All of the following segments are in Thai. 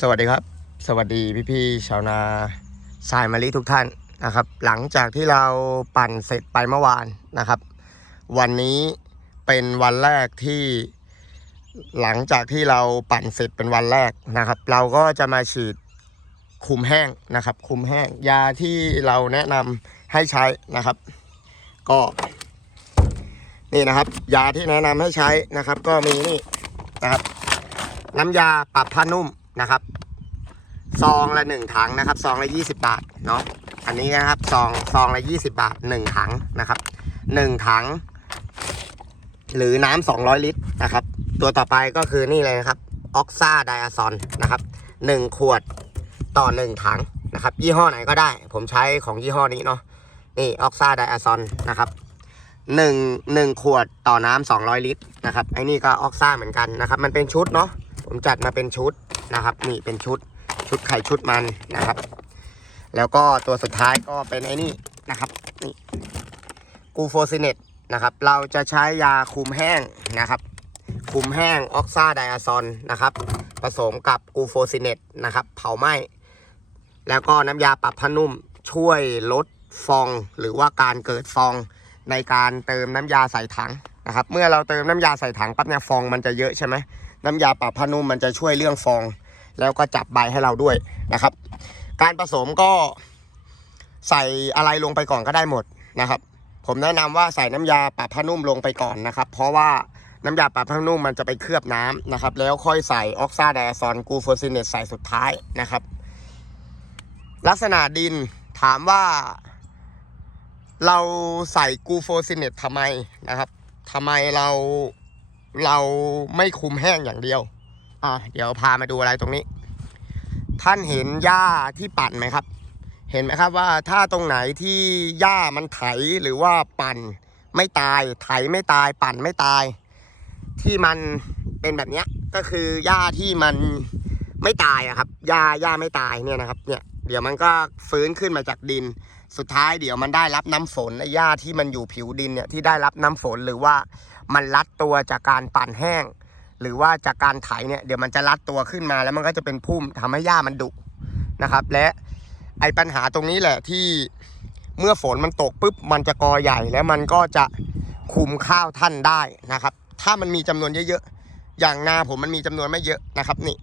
สวัสดีครับ สวัสดีพี่ๆชาวนาสายมะลิทุกท่านนะครับ หลังจากที่เราปั่นเสร็จไปเมื่อวานนะครับ วันนี้เป็นวันแรกที่ หลังจากที่เราปั่นเสร็จเป็นวันแรกนะครับ เราก็จะมาฉีดคุมแห้งนะครับ คุมแห้งยาที่เราแนะนำให้ใช้นะครับ ก็นี่นะครับ ยาที่แนะนำให้ใช้นะครับ ก็มีนี่นะครับน้ำยาปรับผ้านุ่ม นะครับ ซองละหนึ่งถังนะครับซองละยี่สิบาทเนาะอันนี้นะครับซองซองละยี่สิบาทหนึ่งถังนะครับหนึ่งถัง หรือน้ำสองร้อยลิตรนะครับ ตัวต่อไปก็คือนี่เลยนะครับออกซาไดอะซอนนะครับหนึ่งขวดต่อหนึ่งถังนะครับ ยี่ห้อไหนก็ได้ ผมใช้ของยี่ห้อนี้เนาะนี่ออกซาไดอะซอนนะครับหนึ่งหนึ่งขวดต่อน้ำสองร้อยลิตรนะครับไอ้นี่ก็ออกซาเหมือนกันนะครับ มันเป็นชุดเนาะ ผมจัดมาเป็นชุดนะครับนี่เป็นชุดชุดไข่ชุดมันนะครับ แล้วก็ตัวสุดท้ายก็เป็นไอ้นี่นะครับนี่กูโฟซิเนตนะครับ เราจะใช้ยาคุมแห้งนะครับ คุมแห้งออกซาไดอะซอนนะครับ ผสมกับกูโฟซิเนตนะครับ เผาไหม้ แล้วก็น้ำยาปรับผ้านุ่มช่วยลดฟองหรือว่าการเกิดฟองในการเติมน้ำยาใส่ถังนะครับ เมื่อเราเติมน้ำยาใส่ถังปั๊บเนี่ยฟองมันจะเยอะใช่ไหม น้ำยาปรับผ้านุ่มมันจะช่วยเรื่องฟอง แล้วก็จับใบให้เราด้วยนะครับ การผสมก็ใส่อะไรลงไปก่อนก็ได้หมดนะครับ ผมแนะนำว่าใส่น้ำยาปรับผ้านุ่มลงไปก่อนนะครับ เพราะว่าน้ำยาปรับผ้านุ่มมันจะไปเคลือบน้ำนะครับ แล้วค่อยใส่ออกซาไดอะซอนกูโฟซินเนตใส่สุดท้ายนะครับ ลักษณะดินถามว่าเราใส่กูโฟซินเนตทำไมนะครับทำไมเรา เราไม่คุมแห้งอย่างเดียว อะเดี๋ยวพามาดูอะไรตรงนี้ ท่านเห็นหญ้าที่ปั่นไหมครับ เห็นไหมครับว่าถ้าตรงไหนที่หญ้ามันไถหรือว่าปั่นไม่ตายไถไม่ตายปั่นไม่ตาย ที่มันเป็นแบบนี้ก็คือหญ้าที่มันไม่ตายอะครับหญ้าหญ้าไม่ตายเนี่ยนะครับเนี่ยเดี๋ยวมันก็ฟื้นขึ้นมาจากดิน สุดท้ายเดี๋ยวมันได้รับน้ำฝนไอ้หญ้าที่มันอยู่ผิวดินเนี่ยที่ได้รับน้ำฝนหรือว่า มันรัดตัวจากการปั่นแห้ง หรือว่าจากการไถเนี่ยเดี๋ยวมันจะรัดตัวขึ้นมาแล้วมันก็จะเป็นพุ่มทำให้หญ้ามันดุนะครับ และไอ้ปัญหาตรงนี้แหละที่เมื่อฝนมันตกปุ๊บมันจะกอใหญ่แล้วมันก็จะคุมข้าวท่านได้นะครับ ถ้ามันมีจำนวนเยอะๆอย่างนาผมมันมีจำนวนไม่เยอะนะครับนี่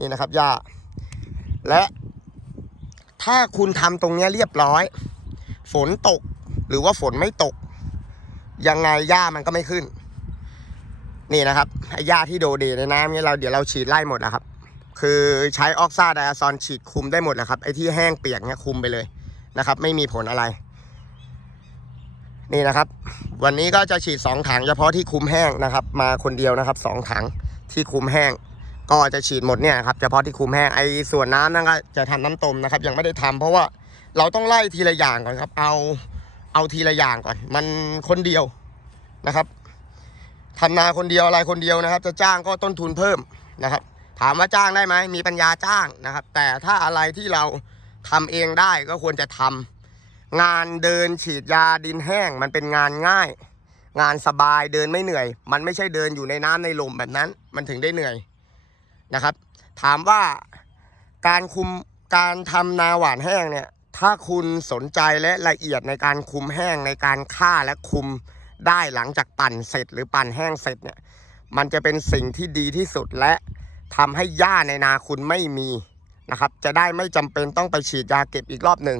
นี่นะครับหญ้าและถ้าคุณทำตรงนี้เรียบร้อย ฝนตกหรือว่าฝนไม่ตก ยังไงหญ้ามันก็ไม่ขึ้น นี่นะครับไอ้หญ้าที่โดเดในน้ำเนี่ยเราเดี๋ยวเราฉีดไล่หมดนะครับ คือใช้ออกซาไดอะซอนฉีดคุมได้หมดนะครับไอ้ที่แห้งเปียกเนี่ยคุมไปเลยนะครับ ไม่มีผลอะไร นี่นะครับ วันนี้ก็จะฉีด2ถังเฉพาะที่คุมแห้งนะครับ มาคนเดียวนะครับสองถังที่คุมแห้งก็จะฉีดหมดเนี่ยครับเฉพาะที่คุมแห้งไอ้ส่วนน้ำนั่นก็จะทำน้ำต้มนะครับ ยังไม่ได้ทำเพราะว่าเราต้องไล่ทีละอย่างก่อนครับ เอา เอาทีละอย่างก่อน มันคนเดียวนะครับทำนาคนเดียวอะไรคนเดียวนะครับ จะจ้างก็ต้นทุนเพิ่มนะครับ ถามว่าจ้างได้ไหมมีปัญญาจ้างนะครับ แต่ถ้าอะไรที่เราทำเองได้ก็ควรจะทำงานเดินฉีดยาดินแห้ง มันเป็นงานง่าย งานสบายเดินไม่เหนื่อย มันไม่ใช่เดินอยู่ในน้ำในลมแบบนั้น มันถึงได้เหนื่อยนะครับ ถามว่าการคุมการทำนาหวานแห้งเนี่ย ถ้าคุณสนใจและละเอียดในการคุมแห้งในการฆ่าและคุมได้หลังจากปั่นเสร็จหรือปั่นแห้งเสร็จเนี่ย มันจะเป็นสิ่งที่ดีที่สุดและทำให้หญ้าในนาคุณไม่มีนะครับ จะได้ไม่จำเป็นต้องไปฉีดยาเก็บอีกรอบหนึ่ง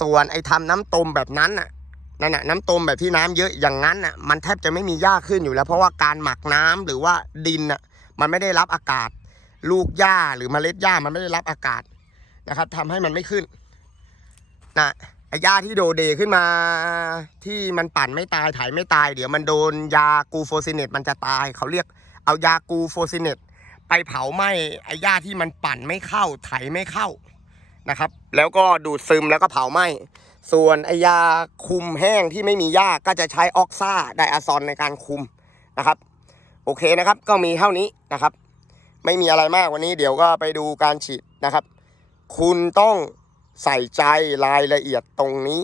ส่วนไอ้ทำน้ำต้มแบบนั้นน่ะนั่นน่ะน้ำต้มแบบที่น้ำเยอะอย่างนั้นน่ะมันแทบจะไม่มีหญ้าขึ้นอยู่แล้ว เพราะว่าการหมักน้ำหรือว่าดินน่ะมันไม่ได้รับอากาศ ลูกหญ้าหรือเมล็ดหญ้ามันไม่ได้รับอากาศนะครับทำให้มันไม่ขึ้น นะไอ้หญ้าที่โดเดขึ้นมา ที่มันปั่นไม่ตายไถไม่ตาย เดี๋ยวมันโดนยากูโฟซิเนตมันจะตาย เขาเรียกเอายากูโฟซิเนตไปเผาไหม้ไอ้หญ้าที่มันปั่นไม่เข้าไถไม่เข้านะครับ แล้วก็ดูดซึมแล้วก็เผาไหม้ส่วนไอ้ยาคุมแห้งที่ไม่มีหญ้าก็จะใช้ออกซ่าไดอะซอนในการคุมนะครับ โอเคนะครับ ก็มีเท่านี้นะครับ ไม่มีอะไรมากวันนี้เดี๋ยวก็ไปดูการฉีดนะครับ คุณต้อง ใส่ใจรายละเอียดตรงนี้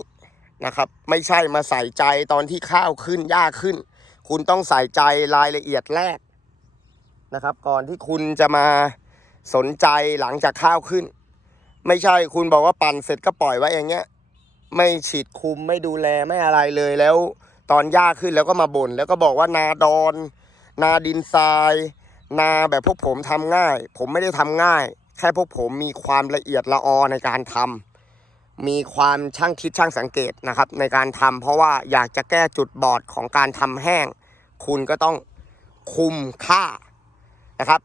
นะครับ ไม่ใช่มาใส่ใจตอนที่ข้าวขึ้นหญ้าขึ้น คุณต้องใส่ใจรายละเอียดแรกนะครับ ก่อนที่คุณจะมาสนใจหลังจากข้าวขึ้น ไม่ใช่คุณบอกว่าปั่นเสร็จก็ปล่อยไว้อย่างเงี้ย ไม่ฉีดคุมไม่ดูแลไม่อะไรเลยแล้วตอนหญ้าขึ้นแล้วก็มาบ่นแล้วก็บอกว่านาดอน นาดินทราย นาแบบพวกผมทำง่าย ผมไม่ได้ทำง่าย แค่พวกผมมีความละเอียดละออในการทำมีความช่างคิดช่างสังเกตนะครับ ในการทำเพราะว่าอยากจะแก้จุดบอดของการทำแห้ง คุณก็ต้องคุมค่านะครับ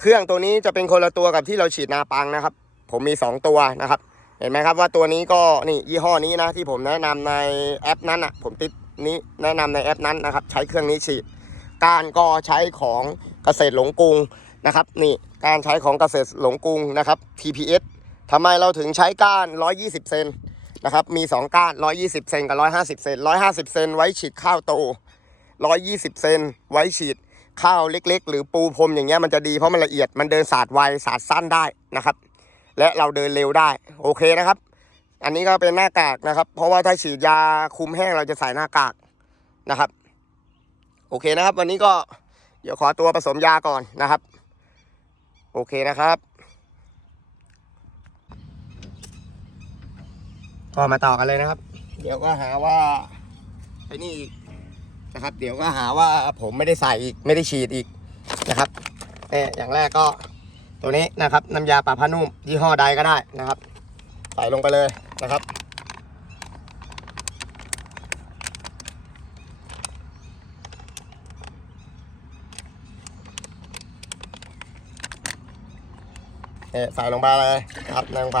เครื่องตัวนี้จะเป็นคนละตัวกับที่เราฉีดนาปังนะครับ ผมมี 2 ตัวนะครับ เห็นไหมครับว่าตัวนี้ก็นี่ยี่ห้อนี้นะที่ผมแนะนำในแอปนั้นอะ ผมติดนี้แนะนำในแอปนั้นนะครับ ใช้เครื่องนี้ฉีดการก็ใช้ของเกษตรหลงกรุง นะครับ นี่การใช้ของเกษตรหลงกรุงนะครับ TPS ทำไมเราถึงใช้ก้าน 120 เซนนะครับ มี 2 ก้าน 120 เซนกับ 150 เซน 150 เซนไว้ฉีดข้าวโต 120 เซนไว้ฉีดข้าวเล็ก ๆ หรือปูพรมอย่างเงี้ยมันจะดีเพราะมันละเอียดมันเดินศาสตร์ไวศาสตร์สั้นได้นะครับ และเราเดินเร็วได้โอเคนะครับ อันนี้ก็เป็นหน้ากากนะครับ เพราะว่าถ้าฉีดยาคุมแห้งเราจะใส่หน้ากากนะครับ โอเคนะครับ วันนี้ก็เดี๋ยวขอตัวผสมยาก่อนนะครับ โอเคนะครับ ก็มาต่อกันเลยนะครับ เดี๋ยวก็หาว่าไอ้นี่อีกนะครับ เดี๋ยวก็หาว่าผมไม่ได้ใส่อีกไม่ได้ฉีดอีกนะครับเอ่ยอย่างแรกก็ตัวนี้นะครับน้ำยาปรับผ้านุ่มยี่ห้อใดก็ได้นะครับ ใส่ลงไปเลยนะครับ เอ่ใส่ลงไปเลยครับลงไป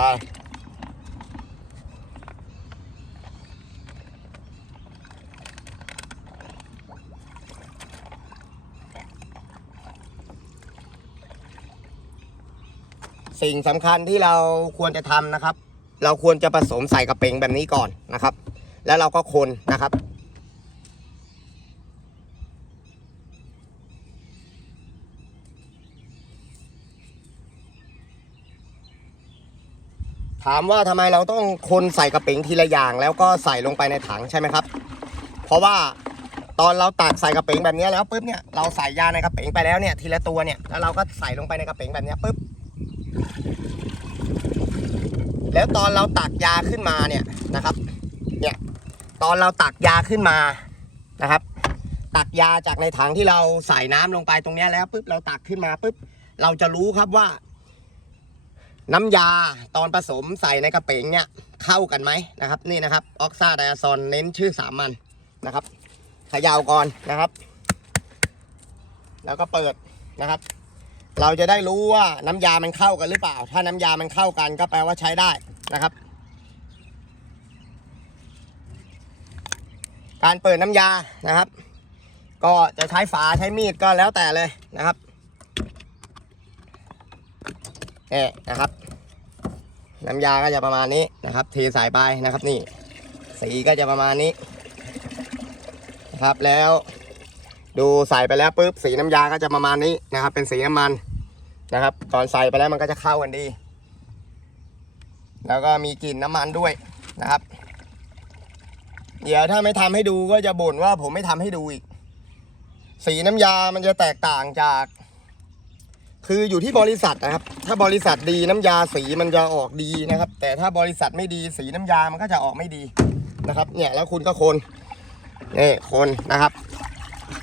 สิ่งสำคัญที่เราควรจะทำนะครับ เราควรจะผสมใส่กระเป๋งแบบนี้ก่อนนะครับ แล้วเราก็คนนะครับ ถามว่าทำไมเราต้องคนใส่กระเป๋งทีละอย่าง แล้วก็ใส่ลงไปในถังใช่ไหมครับ เพราะว่าตอนเราตักใส่กระเป๋งแบบนี้แล้วปุ๊บเนี่ยเราใส่ยาในกระเป๋งไปแล้วเนี่ยทีละตัวเนี่ยแล้วเราก็ใส่ลงไปในกระเป๋งแบบนี้ปุ๊บแล้วตอนเราตักยาขึ้นมาเนี่ยนะครับเนี่ยตอนเราตักยาขึ้นมานะครับ ตักยาจากในถังที่เราใส่น้ำลงไปตรงเนี้ยแล้วปุ๊บเราตักขึ้นมาปุ๊บเราจะรู้ครับว่า น้ำยาตอนผสมใส่ในกระเป๋งเนี่ยเข้ากันไหมนะครับ นี่นะครับออกซาไดอะซอนเน้นชื่อสามัญนะครับขย่าก่อนนะครับ แล้วก็เปิดนะครับ เราจะได้รู้ว่าน้ำยามันเข้ากันหรือเปล่า ถ้าน้ำยามันเข้ากันก็แปลว่าใช้ได้นะครับ การเปิดน้ำยานะครับ ก็จะใช้ฝาใช้มีดก็แล้วแต่เลยนะครับ นี่นะครับ น้ำยาก็จะประมาณนี้นะครับ เทใส่ไปนะครับนี่ สีก็จะประมาณนี้นะครับแล้วดูใส่ไปแล้วปุ๊บสีน้ำยาก็จะประมาณนี้นะครับ เป็นสีน้ำมันนะครับตอนใส่ไปแล้วมันก็จะเข้ากันดี แล้วก็มีกลิ่นน้ำมันด้วยนะครับ เดี๋ยวถ้าไม่ทำให้ดูก็จะบ่นว่าผมไม่ทำให้ดูอีก สีน้ำยามันจะแตกต่างจาก คืออยู่ที่บริษัทนะครับ ถ้าบริษัทดีน้ำยาสีมันจะออกดีนะครับ แต่ถ้าบริษัทไม่ดีสีน้ำยามันก็จะออกไม่ดีนะครับ เนี่ยแล้วคุณก็คนนี่คนนะครับ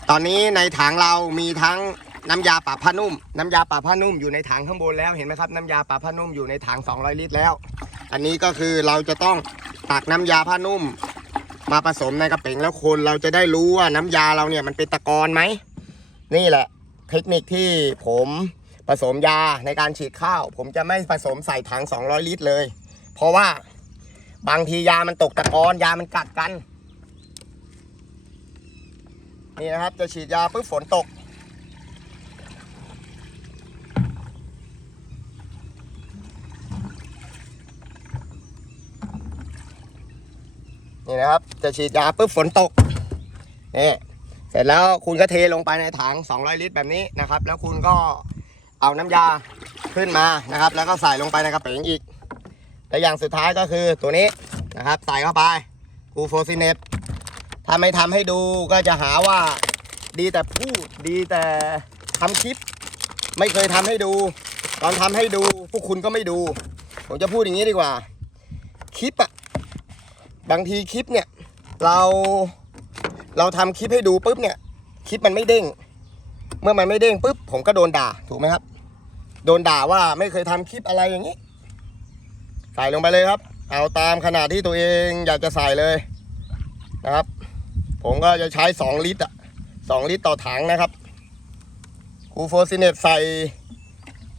ตอนนี้ในถังเรามีทั้งน้ำยาปรับผ้านุ่ม น้ำยาปรับผ้านุ่มอยู่ในถังข้างบนแล้วเห็นไหมครับน้ำยาปรับผ้านุ่มอยู่ในถัง 200 ลิตรแล้ว อันนี้ก็คือเราจะต้องตักน้ำยาผ้านุ่ม มาผสมในกระเป๋งแล้วคนเราจะได้รู้ว่าน้ำยาเราเนี่ยมันเป็นตะกอนไหมนี่แหละเทคนิคที่ผม ผสมยาในการฉีดข้าว ผมจะไม่ผสมใส่ถัง 200 ลิตรเลย เพราะว่าบางทียามันตกตะกอนยามันกัดกัน นี่นะครับจะฉีดยาปุ๊บฝนตก นี่นะครับจะฉีดยาปุ๊บฝนตกนี่เสร็จแล้วคุณก็เทลงไปในถัง 200 ลิตรแบบนี้นะครับ แล้วคุณก็ เอาน้ำยาขึ้นมานะครับ แล้วก็ใส่ลงไปในกระเป๋งอีกและอย่างสุดท้ายก็คือตัวนี้นะครับ ใส่เข้าไปกูโฟซิเนตถ้าไม่ทำให้ดูก็จะหาว่าดีแต่พูดดีแต่ทำคลิป ไม่เคยทำให้ดู ตอนทำให้ดูพวกคุณก็ไม่ดู ผมจะพูดอย่างนี้ดีกว่า คลิปอะบางทีคลิปเนี่ยเราเราทำคลิปให้ดูปุ๊บเนี่ยคลิปมันไม่เด้ง เมื่อมันไม่เด้งปุ๊บผมก็โดนด่าถูกไหมครับ โดนด่าว่าไม่เคยทำคลิปอะไรอย่างนี้ ใส่ลงไปเลยครับ เอาตามขนาดที่ตัวเองอยากจะใส่เลยนะครับ ผมก็จะใช้ 2 ลิตรอะ2ลิตรต่อถังนะครับคูโฟซิเนตใส่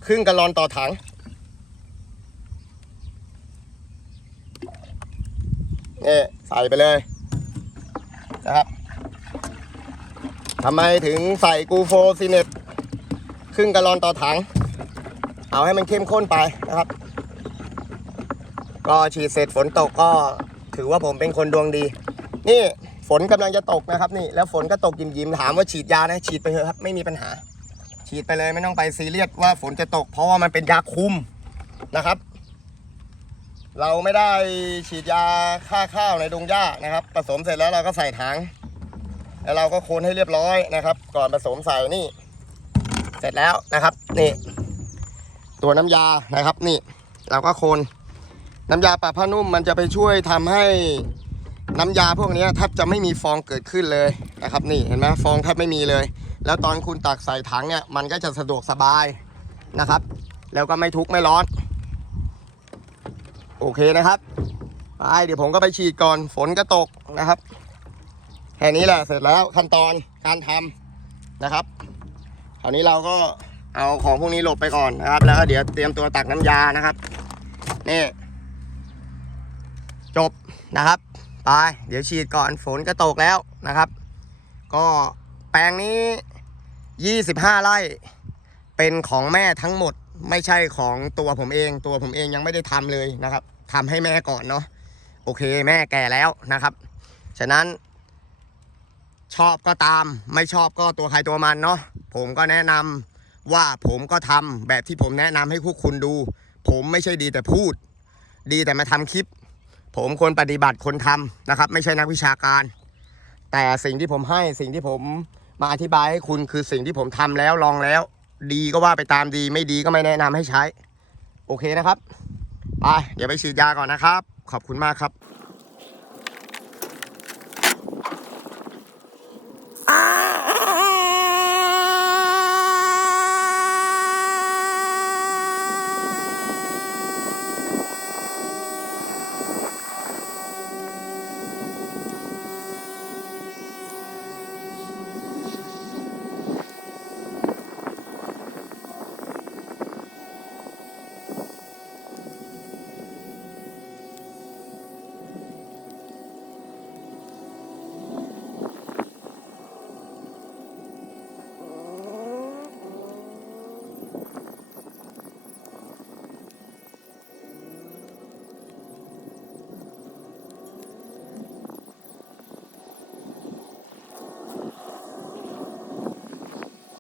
ครึ่งกะลอนต่อถังนี่ใส่ไปเลยนะครับทำไมถึงใส่กูโฟซิเนตครึ่งกะลอนต่อถัง เอาให้มันเข้มข้นไปนะครับ ก็ฉีดเสร็จฝนตกก็ถือว่าผมเป็นคนดวงดี นี่ฝนกำลังจะตกนะครับ นี่แล้วฝนก็ตกยิ้มๆถามว่าฉีดยานะฉีดไปเถอะครับไม่มีปัญหา ฉีดไปเลยไม่ต้องไปซีเรียสว่าฝนจะตก เพราะว่ามันเป็นยาคุมนะครับ เราไม่ได้ฉีดยาฆ่าข้าวในดงหญ้านะครับ ผสมเสร็จแล้วเราก็ใส่ถังแล้วเราก็คนให้เรียบร้อยนะครับ ก่อนผสมใส่นี่ เสร็จแล้วนะครับ นี่ ตัวน้ำยานะครับนี่เราก็คนน้ำยาปรับผ้านุ่มมันจะไปช่วยทำให้น้ำยาพวกนี้แทบจะไม่มีฟองเกิดขึ้นเลยนะครับนี่เห็นไหมฟองแทบไม่มีเลย แล้วตอนคุณตักใส่ถังเนี่ยมันก็จะสะดวกสบายนะครับ แล้วก็ไม่ทุกข์ไม่ร้อน โอเคนะครับไปเดี๋ยวผมก็ไปฉีดก่อนฝนก็ตกนะครับแค่นี้แหละเสร็จแล้วขั้นตอนการทำนะครับคราวนี้เราก็ เอาของพวกนี้หลบไปก่อนนะครับ แล้วก็เดี๋ยวเตรียมตัวตักน้ำยานะครับ นี่ จบนะครับ ไป เดี๋ยวฉีดก่อนฝนก็ตกแล้วนะครับ ก็แปลงนี้ 25 ไร่ เป็นของแม่ทั้งหมดไม่ใช่ของตัวผมเอง ตัวผมเองยังไม่ได้ทำเลยนะครับทำให้แม่ก่อนเนาะโอเคแม่แก่แล้วนะครับ ฉะนั้นชอบก็ตามไม่ชอบก็ตัวใครตัวมันเนาะผมก็แนะนำ ว่าผมก็ทำแบบที่ผมแนะนำให้พวกคุณดู ผมไม่ใช่ดีแต่พูด ดีแต่มาทำคลิป ผมคนปฏิบัติคนทำนะครับ ไม่ใช่นักวิชาการ แต่สิ่งที่ผมให้สิ่งที่ผมมาอธิบายให้คุณคือสิ่งที่ผมทำแล้วลองแล้ว ดีก็ว่าไปตามดี ไม่ดีก็ไม่แนะนำให้ใช้ โอเคนะครับไปเดี๋ยวไปฉีดยาก่อนนะครับ ขอบคุณมากครับ